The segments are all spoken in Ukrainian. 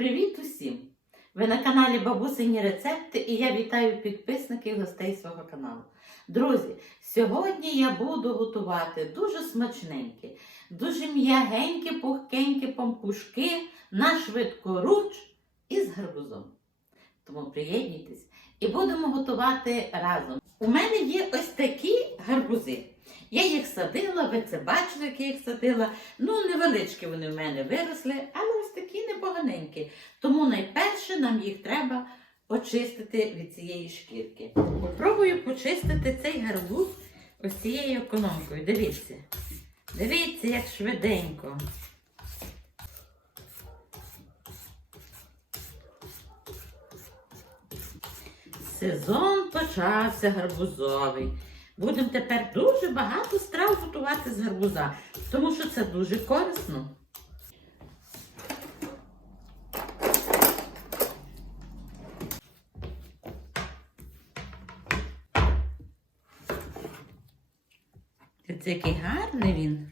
Привіт усім! Ви на каналі Бабусині Рецепти і я вітаю підписників і гостей свого каналу. Друзі, сьогодні я буду готувати дуже смачненькі, дуже м'ягенькі, пухкенькі пампушки на швидкоруч із гарбузом. Тому приєднуйтесь і будемо готувати разом. У мене є ось такі гарбузи. Я їх садила, ви це бачили, як я їх садила. Ну, невеличкі вони в мене виросли, але ось такі непоганенькі. Тому найперше нам їх треба очистити від цієї шкірки. Попробую почистити цей гарбуз ось цією економкою. Дивіться. Дивіться, як швиденько. Сезон почався гарбузовий. Будемо тепер дуже багато страв готувати з гарбуза, тому що це дуже корисно. Це який гарний він.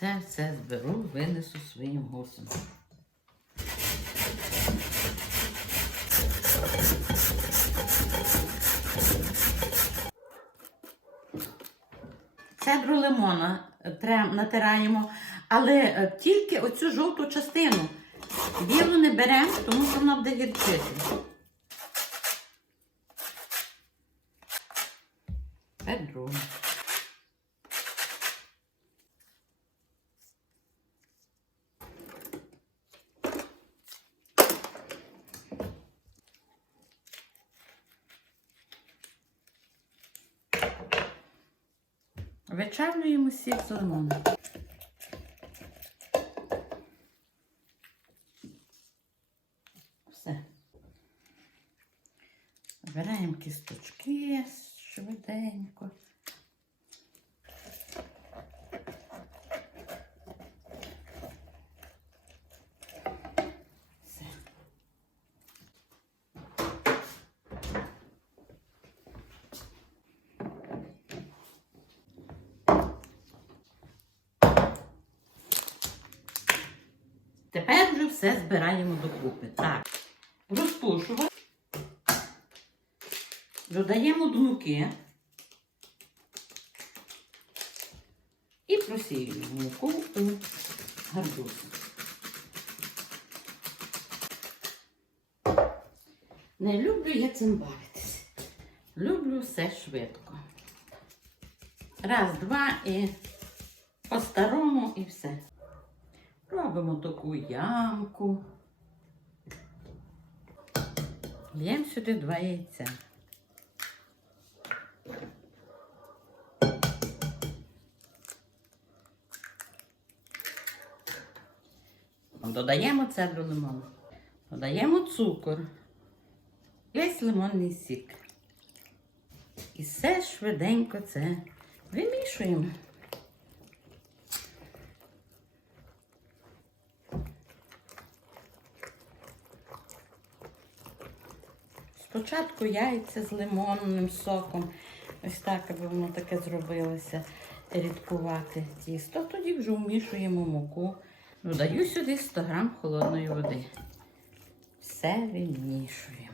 Це все зберу, винесу своїм гусем. Цедру лимона натираємо, але е, тільки оцю жовту частину. Білу не беремо, тому що вона буде гірчити. Тепер другу. Вичавлюємо сік з лимоном. Все. Збираємо кісточки швиденько. Тепер вже все збираємо докупи. Так. Розпушувати. Додаємо до муки. І просіюємо муку у гарбуз. Не люблю я цим бавитися. Люблю все швидко. Раз, два і по-старому і все. Робимо таку ямку. Лємо сюди два яйця. Додаємо цедру лимону. Додаємо цукор. Весь лимонний сік. І все швиденько це вимішуємо. Спочатку яйця з лимонним соком. Ось так, аби воно таке зробилося рідкувати тісто. Тоді вже вмішуємо муку. Додаю сюди 100 грам холодної води. Все вимішуємо.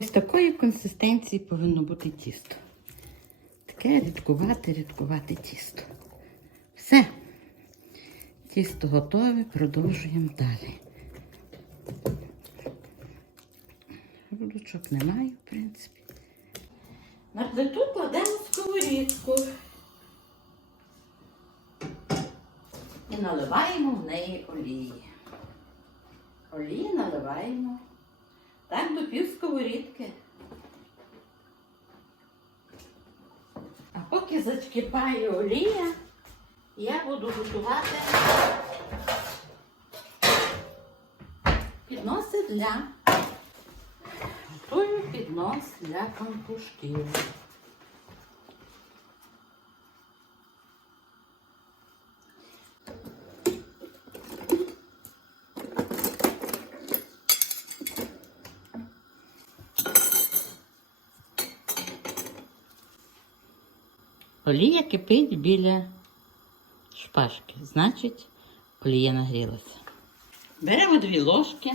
Ось такої консистенції повинно бути тісто. Таке рідкувати, рідкувати тісто. Все. Тісто готове, продовжуємо далі. Грудочок немає, в принципі. На плиту кладемо сковорідку і наливаємо в неї олії. Олії наливаємо. Так до пів сковорідки. Поки закипає олія, я буду готувати підноси для готую піднос для пампушків. Олія кипить біля шпажки, значить, олія нагрілася. Беремо дві ложки.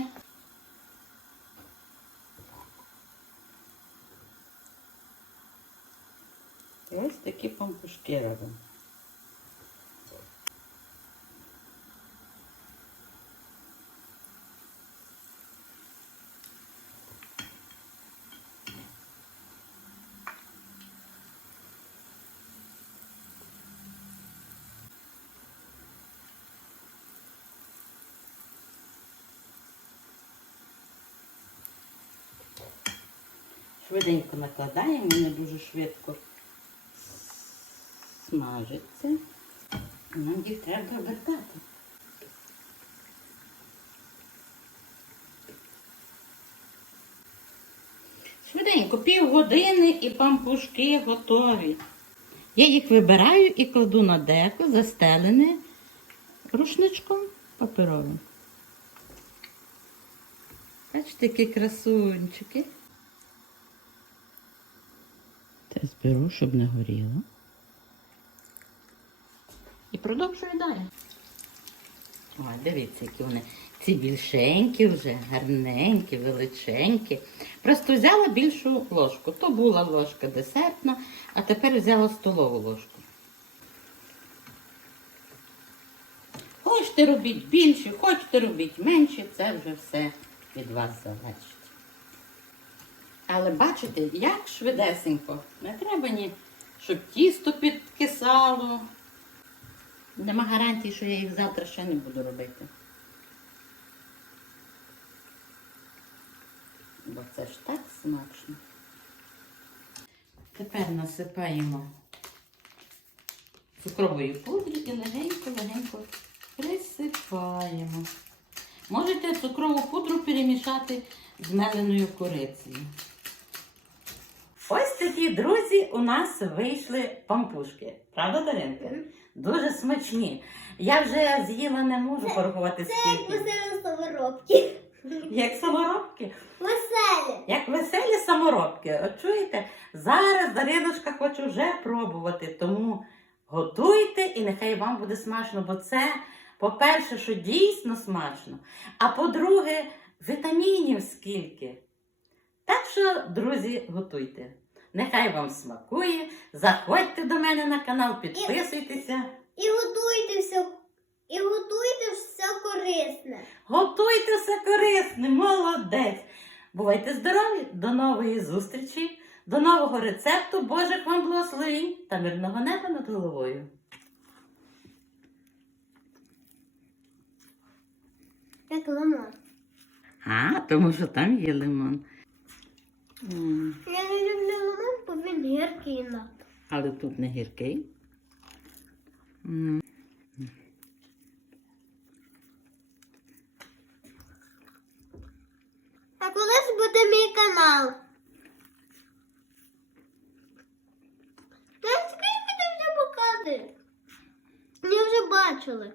Ось такі пампушки робимо. Швиденько накладаємо, вони дуже швидко смажаться. І Нам їх треба обертати. Швиденько, півгодини і пампушки готові. Я їх вибираю і кладу на деко, застелене рушничком паперовим. Бачите, які красунчики. Те зберу, щоб не горіло. І продовжую далі. Ой, дивіться, які вони. Ці більшенькі вже, гарненькі, величенькі. Просто взяла більшу ложку. То була ложка десертна, а тепер взяла столову ложку. Хочете робіть більше, хочете робіть менше, це вже все від вас залежить. Але бачите, як швидесенько. Не треба ні, щоб тісто підкисало. Нема гарантії, що я їх завтра ще не буду робити. Бо це ж так смачно. Тепер насипаємо цукрової пудри і легенько-легенько присипаємо. Можете цукрову пудру перемішати з меленою корицею. Ось такі друзі у нас вийшли пампушки. Правда, Даринка? Дуже смачні. Я вже з'їла не можу порахувати Це як веселі саморобки. Як саморобки? Веселі. Як веселі саморобки. От чуєте? Зараз Дариночка хоче вже пробувати, тому готуйте і нехай вам буде смачно, бо це, по-перше, що дійсно смачно, а по-друге, вітамінів скільки. Так що, друзі, готуйте. Нехай вам смакує. Заходьте до мене на канал, підписуйтеся. І готуйте все. І готуйте все корисне. Готуйте все корисне, молодець. Бувайте здорові! До нової зустрічі, до нового рецепту, Божих вам благословінь та мирного неба над головою. Як лимон. А, тому що там є лимон. М, Я не люблю лимон, бо він гіркий надто. Але тут не гіркий. М, А колись буде мій канал. Та скільки ти вже показуєш? Ми вже бачили.